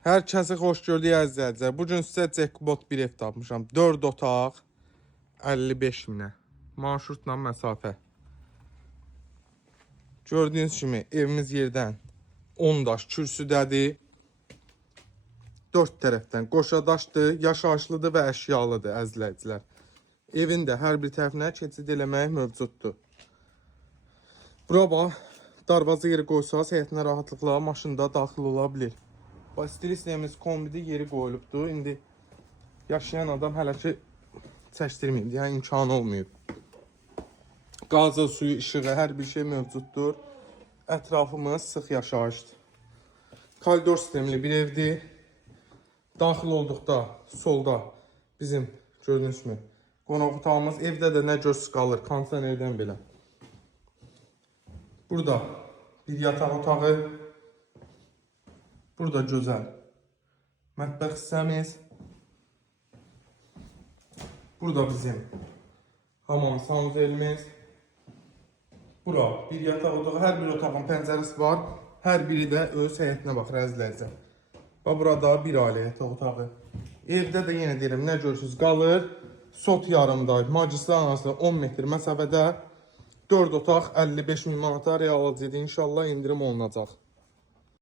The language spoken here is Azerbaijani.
Hər kəsi xoş gördük əzizlər. Bugün sizə Jackpot bir ev tapmışam. 4 otaq, 55 minə. Marşrutla məsafə. Gördüyünüz kimi evimiz yerdən 10 daş kürsüdədir. 4 tərəfdən qoşadaşdır, yaşayışlıdır və əşyalıdır əzizləyicilər. Evin də hər bir tərəfinə keçid eləmək mövcuddur. Bura bax, darvaza yeri qoysaz, həyətinə rahatlıqla maşında daxil ola bilir. Stil istəyimiz kombidi yeri qoyulubdur. İndi yaşayan adam hələ ki çəkdirməyib, yəni imkanı olmayıb. Qazı, suyu, işığı, hər bir şey mövcuddur. Ətrafımız sıx yaşayışdır. Koridor sistemli bir evdir. Daxil olduqda solda bizim gördüyünüz kimi qonaq otağımız, evdə də nə göz qalır kondisionerdən belə. Burada bir yataq otağı. Burada gözəl mətbəx hissəmiz. Burada bizim hamam sanuzelimiz. Bura bir yataq otağı. Hər bir otağın pəncərəsi var. Hər biri də öz həyətinə baxır əzizləyicilər. Burada bir ailə yataq otağı. Evdə də yenə deyirəm, nə görürsünüz qalır. Sot yarımda, magistral arasında 10 metr məsafədə 4 otaq 55 min manata real alacaqdır. İnşallah indirim olunacaq.